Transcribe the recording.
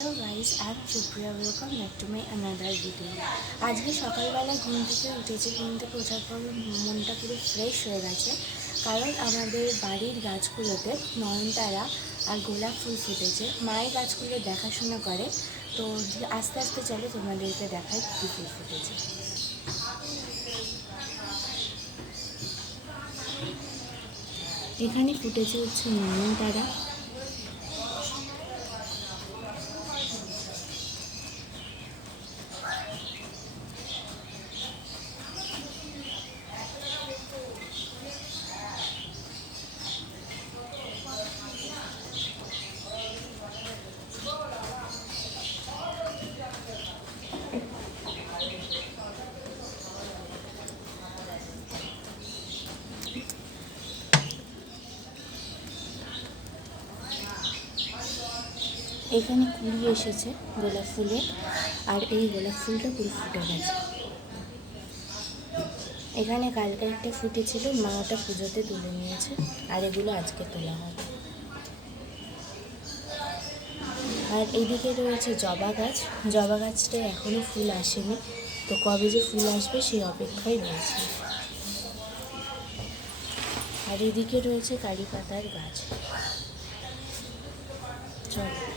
Hello guys, I am Supriya, welcome back to my another video. আজকে সকালবেলা ঘুম থেকে উঠেছি, ঘুম থেকে ওঠার পর মনটা পুরো ফ্রেশ হয়ে গেছে, কারণ আমাদের বাড়ির গাছগুলোতে নয়নতারা আর গোলাপ ফুল ফুটেছে। মায়ের গাছগুলো দেখাশোনা করে, তো আস্তে আস্তে চলো তোমাদেরকে দেখাই কী ফুল ফুটেছে। এখানে ফুটেছে হচ্ছে নয়নতারা, এখানে কুড়ি এসেছে গোলাপ ফুলের, আর এই গোলাপ ফুলটা পুরো ফুটে গেছে। এখানে কালকে একটা ফুটেছিল, মা ওটা পুজোতে তুলে নিয়েছে, আর এগুলো আজকে তোলা হবে। আর এইদিকে রয়েছে জবা গাছ, জবা গাছটায় এখনও ফুল আসেনি, তো কবে যে ফুল আসবে সেই অপেক্ষায় রয়েছে। আর এদিকে রয়েছে কারি পাতার গাছ। চলো।